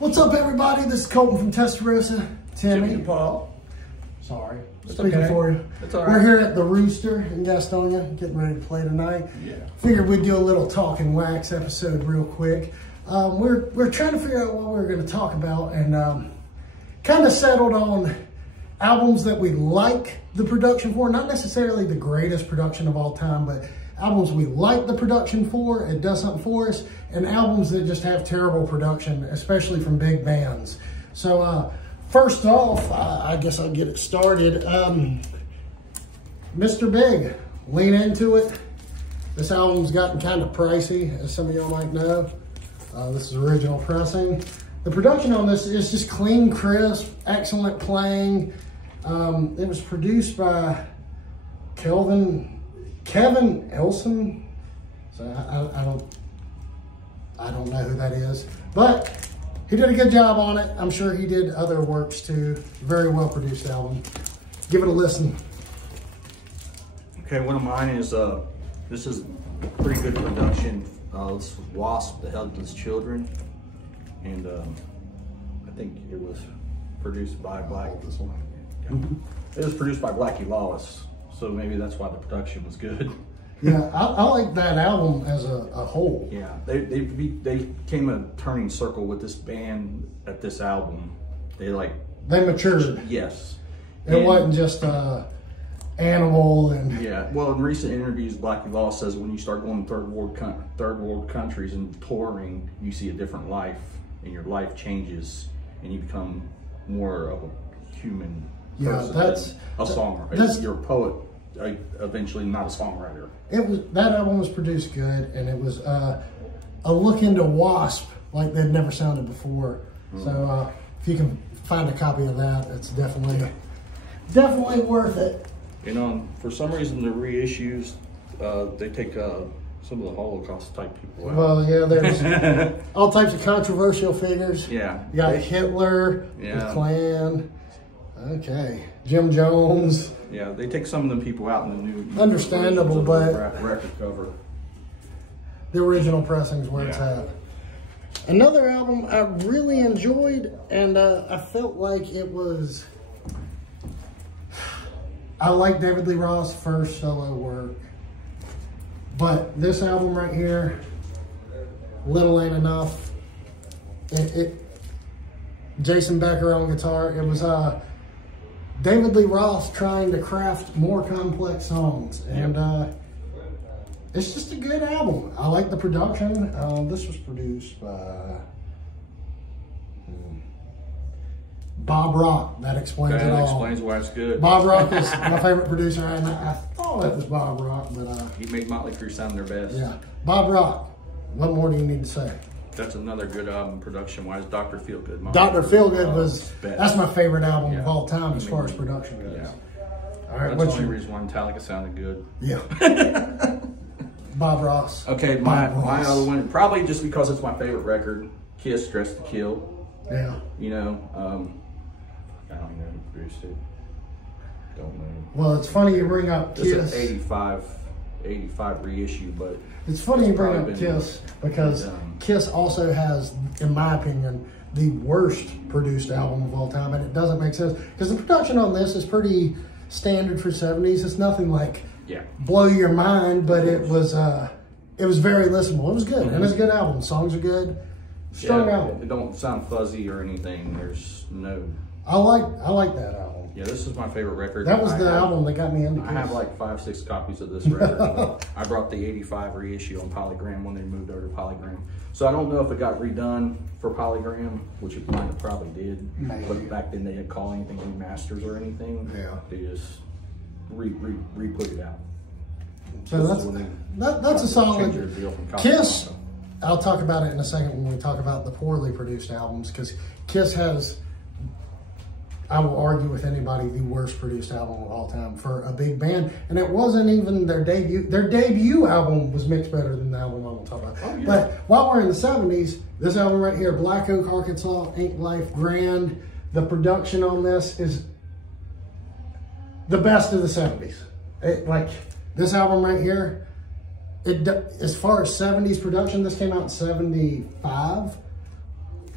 What's up, everybody? This is Colton from Testarossa. Timmy. Paul. Sorry. That's Speaking okay. for you. That's all right. We're here at the Rooster in Gastonia, getting ready to play tonight. Yeah. Figured we'd do a little Talking Wax episode real quick. We're trying to figure out what we're going to talk about, and kind of settled on albums that we like the production for. Not necessarily the greatest production of all time, but albums we like the production for, it does something for us, and albums that just have terrible production, especially from big bands. So first off, I guess I'll get it started. Mr. Big, Lean Into It. This album's gotten kind of pricey, as some of y'all might know. This is original pressing. The production on this is just clean, crisp, excellent playing. It was produced by Kevin Elson. So I don't know who that is, but he did a good job on it. I'm sure he did other works too. Very well produced album. Give it a listen. Okay, one of mine is this is pretty good production. It's Wasp, The Helpless Children, and I think it was produced by This one. Yeah. It was produced by Blackie Lawless, so maybe that's why the production was good. Yeah, I like that album as a whole. Yeah, they came a turning circle with this band at this album. They matured. Yes. It wasn't just Animal and yeah. Well, in recent interviews, Blackie Lawless says when you start going to third world countries and touring, you see a different life, and your life changes, and you become more of a human person. That's a songwriter. You're a poet. Eventually, not a songwriter. That album was produced good, and it was a look into Wasp like they'd never sounded before. So if you can find a copy of that, it's definitely worth it. You know, for some reason the reissues they take some of the Holocaust type people out. Well, yeah, there's all types of controversial figures. Yeah, you got Hitler, the Klan. Okay, Jim Jones. Yeah, they take some of them people out in the new. Understandable, but record cover. The original pressing's where it's at. Another album I really enjoyed, and I felt like it was. I like David Lee Roth's first solo work, but this album right here, Little Ain't Enough. Jason Becker on guitar. It was David Lee Roth trying to craft more complex songs, and it's just a good album. I like the production. This was produced by Bob Rock. That explains it all. That explains why it's good. Bob Rock is my favorite producer, and I thought it was Bob Rock, but he made Motley Crue sound their best. Yeah, Bob Rock. What more do you need to say? That's another good album production-wise. Dr. Feelgood. Dr. Feelgood that's my favorite album of all time as far as production goes. Yeah. All right, that's the only reason why Metallica sounded good. Yeah. Bob Ross. Okay, my other one, probably just because it's my favorite record, Kiss, Dressed to Kill. Yeah. You know, I don't know who produced it. Don't know. Well, it's funny you bring up Kiss. It's an 85 reissue, but it's funny you bring up Kiss because Kiss also has, in my opinion, the worst produced album of all time, and it doesn't make sense because the production on this is pretty standard for 70s. It's nothing like blow your mind, but it was very listenable. It was good, and it's a good album. The songs are good. Strong album. It don't sound fuzzy or anything. There's no. I like that album. Yeah, this is my favorite record. That was the album that got me into Kiss. I have like 5-6 copies of this record. I brought the 85 reissue on Polygram when they moved over to Polygram. So I don't know if it got redone for Polygram, which it might have probably did. Maybe. But back then they didn't call anything remasters or anything. Yeah. They just re-put it out. So that's a solid Kiss. I'll talk about it in a second when we talk about the poorly produced albums, because Kiss has, I will argue with anybody, the worst produced album of all time for a big band. And it wasn't even their debut. Their debut album was mixed better than the album I'm going to talk about. Oh, yeah. But while we're in the 70s, this album right here, Black Oak, Arkansas, Ain't Life Grand, the production on this is the best of the 70s. This album right here, as far as 70s production, this came out in 75.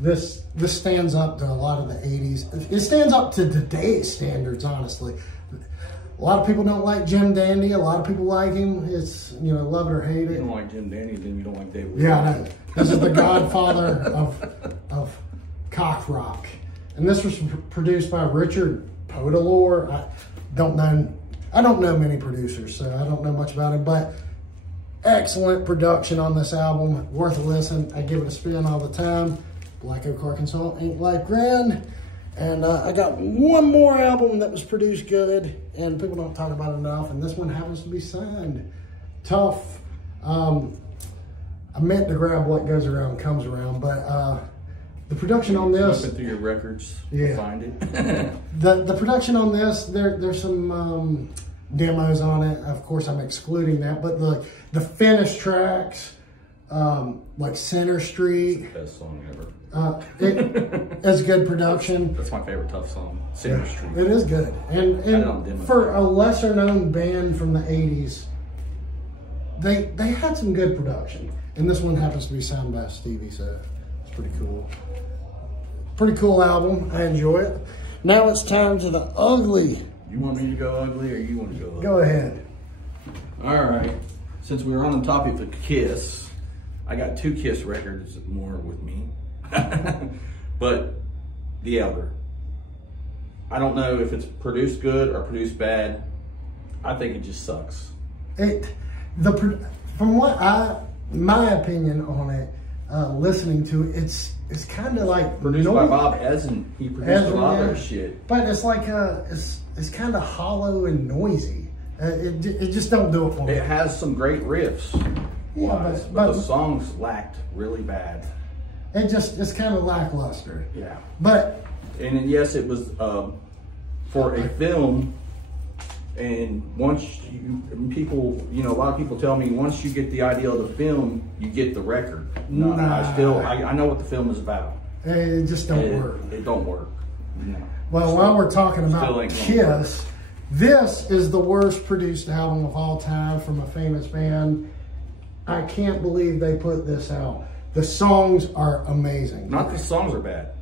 this stands up to a lot of the 80s. It stands up to today's standards, honestly. A lot of people don't like Jim Dandy. A lot of people like him. It's, you know, love it or hate it. You don't like Jim Dandy, then you don't like David Lee. Yeah, I know. This is the godfather of cock rock. And this was produced by Richard Podolor. I don't know many producers, so I don't know much about him, but excellent production on this album. Worth a listen. I give it a spin all the time. Black Oak, Arkansas, Ain't Life Grand. And I got one more album that was produced good, and people don't talk about it enough, and this one happens to be signed. Tough. I meant to grab What Goes Around Comes Around, but the production on this... Flipping through your records, yeah. Find it. the production on this, there's some demos on it. Of course, I'm excluding that, but the finished tracks, like Center Street... It's the best song ever. It's good production. That's my favorite Tough song, Center Street. It is good. And for a lesser known band from the 80s, they had some good production. And this one happens to be signed by Stevie, so it's pretty cool. Pretty cool album. I enjoy it. Now it's time to the ugly. You want me to go ugly or you want to go ugly? Go ahead. All right. Since we were on the topic of Kiss, I got 2 Kiss records more with me. But The Elder. I don't know if it's produced good or produced bad. I think it just sucks. From my opinion on it, listening to it, it's kind of like produced by Bob Ezrin. He produced a lot of their shit. But it's like it's kind of hollow and noisy. It just don't do it for me. It has some great riffs. Yeah, but the songs lacked really bad. It's kind of lackluster. Yeah. But and yes, it was for a film. And once a lot of people tell me once you get the idea of the film, you get the record. No, I know what the film is about. It just don't work. It don't work. No. Well, while we're talking about Kiss, this is the worst produced album of all time from a famous band. I can't believe they put this out. The songs are amazing. Not the songs are bad.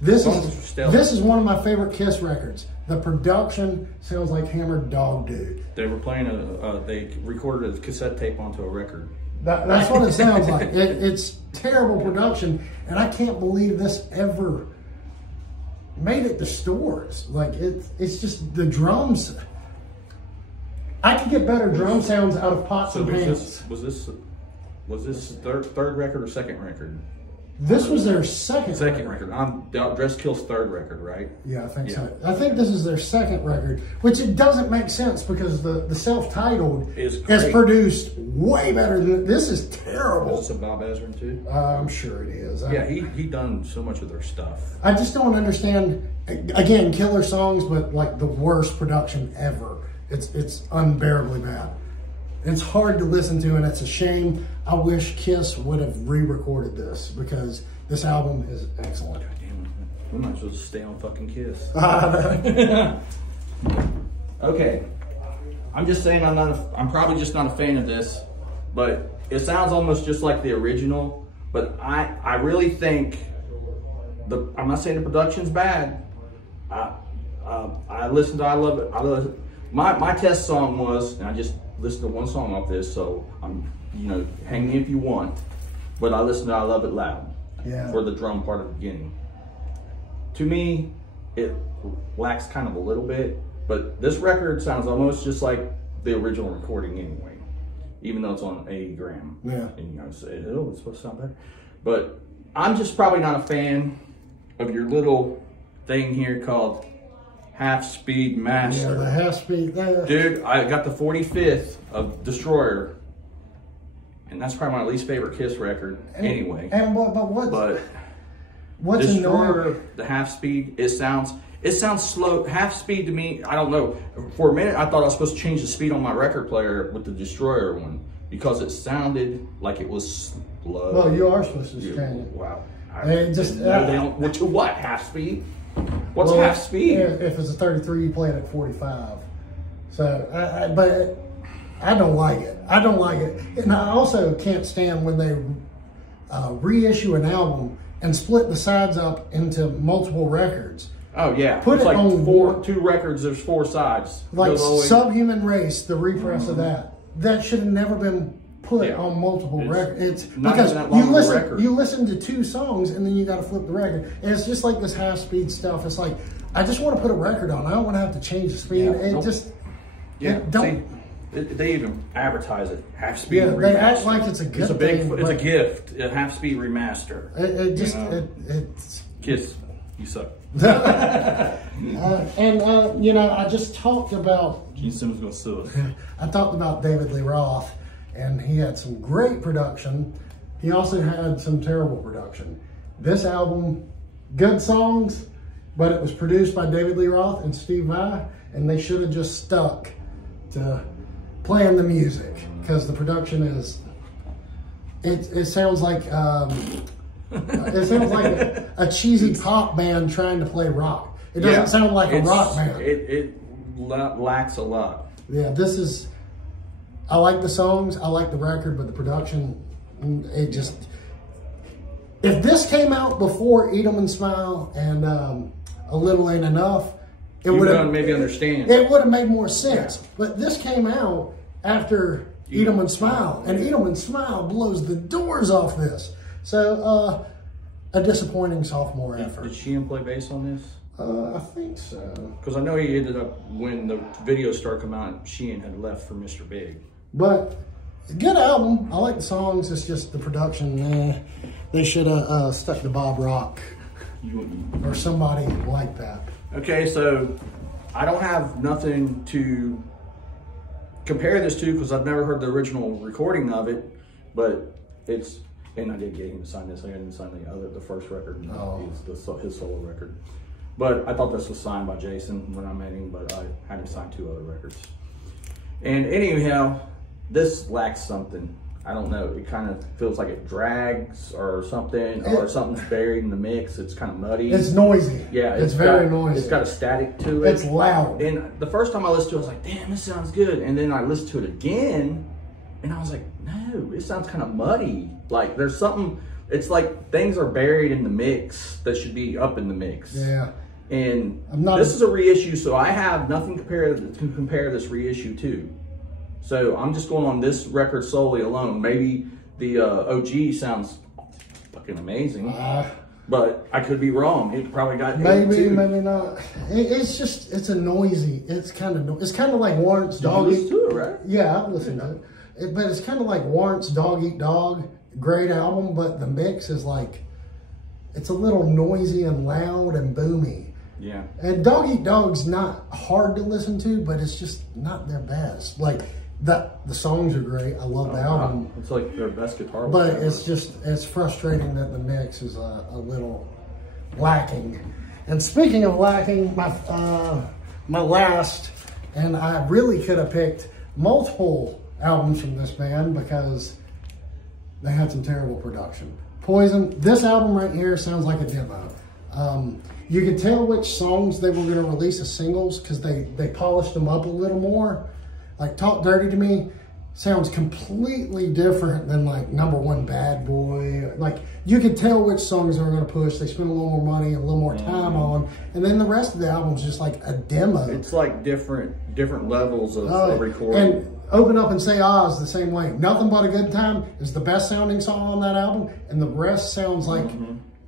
This is one of my favorite Kiss records. The production sounds like Hammered Dog Dude. They were playing they recorded a cassette tape onto a record. That's what it sounds like. It's terrible production, and I can't believe this ever made it to stores. Like it's just the drums. I could get better drum sounds out of Pots and Pans. Was this third record or second record? This was their second record. Dress Kill's third record, right? Yeah, I think so. I think this is their second record, which it doesn't make sense because the self-titled is produced way better than this. Is terrible. Is this a Bob Ezrin too? I'm sure it is. Yeah, he done so much of their stuff. I just don't understand. Again, killer songs, but like the worst production ever. It's unbearably bad. It's hard to listen to, and it's a shame. I wish Kiss would have re-recorded this because this album is excellent. God damn it. We might as well just stay on fucking Kiss. Okay. I'm just saying I'm probably just not a fan of this, but it sounds almost just like the original, but I really think I'm not saying the production's bad. I listened to I Love It. My test song was, and I just listened to one song off this, so hang me if you want, but I listened to I Love It Loud for the drum part at the beginning. To me, it lacks kind of a little bit, but this record sounds almost just like the original recording anyway, even though it's on 80 gram. Yeah. And say, oh, it's supposed to sound better. But I'm just probably not a fan of your little thing here called Half Speed Master. Yeah, the Half Speed. Dude, I got the 45th of Destroyer, and that's probably my least favorite Kiss record anyway. What's Destroyer, annoying? the Half Speed, it sounds slow. Half Speed to me, I don't know. For a minute, I thought I was supposed to change the speed on my record player with the Destroyer one because it sounded like it was slow. Well, you are supposed to change it. Wow. They don't. To what? Half speed? What's half speed? If it's a 33, you play it at 45. So, but I don't like it. I don't like it. And I also can't stand when they reissue an album and split the sides up into multiple records. Oh yeah, Put it's it like on two records. There's 4 sides. Like Subhuman Race, the repress of that should have never been put on multiple records. It's because you listen to 2 songs and then you got to flip the record. And it's just like this high speed stuff. It's like I just want to put a record on. I don't want to have to change the speed. They even advertise it half speed. Yeah, remaster. They act like it's a good thing. It's a gift, a half speed remaster. It's Kiss, you suck. I just talked about Gene Simmons gonna sue us. I talked about David Lee Roth, and he had some great production. He also had some terrible production. This album, good songs, but it was produced by David Lee Roth and Steve Vai, and they should have just stuck to playing the music, because the production is, it sounds like it sounds like a cheesy pop band trying to play rock. It doesn't sound like a rock band. It lacks a lot. Yeah, I like the songs, I like the record, but the production, it just, if this came out before Eat 'Em and Smile and A Little Ain't Enough, it would have maybe understand. It would have made more sense. Yeah. But this came out after Eat 'Em and Smile, and Eat 'Em and Smile blows the doors off this. So, a disappointing sophomore effort. Did Sheehan play bass on this? I think so. Because I know he ended up, when the video started coming out, Sheehan had left for Mr. Big. But, good album. I like the songs. It's just the production. They should have stuck to Bob Rock or somebody like that. Okay, so I don't have nothing to compare this to because I've never heard the original recording of it, but it's, and I did get him to sign this. I didn't sign the first record, his solo record. But I thought this was signed by Jason when I met him, but I had him sign 2 other records. And anyhow, this lacks something. I don't know. It kind of feels like it drags or something, or something's buried in the mix. It's kind of muddy. It's noisy. Yeah, it's very noisy. It's got a static to it. It's loud. And the first time I listened to it, I was like, damn, this sounds good. And then I listened to it again, and I was like, no, it sounds kind of muddy. Like there's something, it's like things are buried in the mix that should be up in the mix. Yeah. And this is a reissue, so I have nothing to compare this reissue to. So I'm just going on this record solely alone. Maybe the OG sounds fucking amazing, but I could be wrong. It probably got maybe not. It's just it's a noisy. It's kind of like Warrant's Dog Eat. You listen to it, right? Yeah, I've listened to it. But it's kind of like Warrant's Dog Eat Dog. Great album, but the mix is like, it's a little noisy and loud and boomy. Yeah. And Dog Eat Dog's not hard to listen to, but it's just not their best. Like the songs are great. I love the album. It's like their best guitar. But it's frustrating that the mix is a little lacking. And speaking of lacking, my last, and I really could have picked multiple albums from this band because they had some terrible production. Poison, this album right here sounds like a demo. You could tell which songs they were going to release as singles because they polished them up a little more. Like Talk Dirty to Me sounds completely different than like Number One Bad Boy. Like you could tell which songs they were going to push. They spent a little more money, a little more time on, and then the rest of the album's just like a demo. It's like different levels of recording. And Open Up and Say Ah is the same way. Nothing But a Good Time is the best sounding song on that album, and the rest sounds like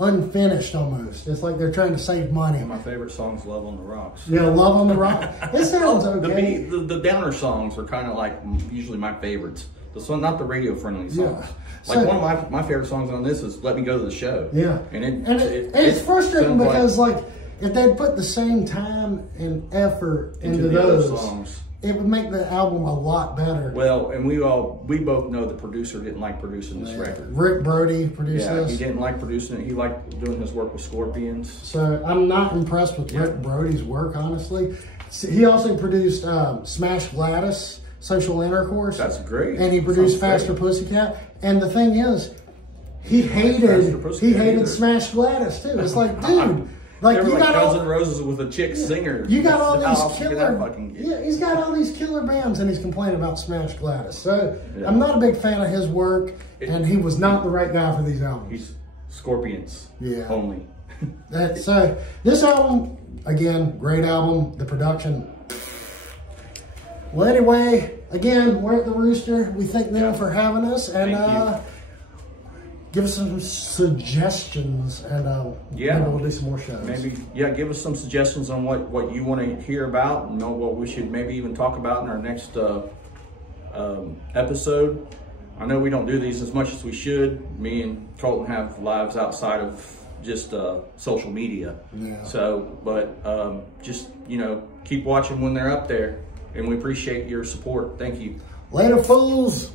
unfinished almost. It's like they're trying to save money. And my favorite song's Love on the Rocks. Yeah, Love on the Rocks. It sounds okay. The downer songs are kind of like usually my favorites. This one, not the radio friendly songs. Yeah. Like one of my favorite songs on this is Let Me Go to the Show. Yeah. And it's frustrating because like if they'd put the same time and effort into those songs, it would make the album a lot better. Well, and we both know the producer didn't like producing this record. Rick Brody produced this. He didn't like producing it. He liked doing his work with Scorpions. So I'm not impressed with Rick Brody's work, honestly. He also produced Smash Gladys, Social Intercourse. That's great. And he produced Faster Pussycat. And the thing is, he hated Smash Gladys too. It's like, dude. Like you got Guns N' Roses with a chick singer. You got all these killer. Yeah, he's got all these killer bands, and he's complaining about Smash Gladys. So I'm not a big fan of his work, and he was not the right guy for these albums. Scorpions. Yeah. Only. So this album, again, great album. The production. Well, anyway, again, we're at the Rooster. We thank them for having us, and give us some suggestions, and maybe we'll do some more shows. Maybe, give us some suggestions on what you want to hear about, and know what we should maybe even talk about in our next episode. I know we don't do these as much as we should. Me and Colton have lives outside of just social media. Yeah. So, but just, keep watching when they're up there, and we appreciate your support. Thank you. Later, fools.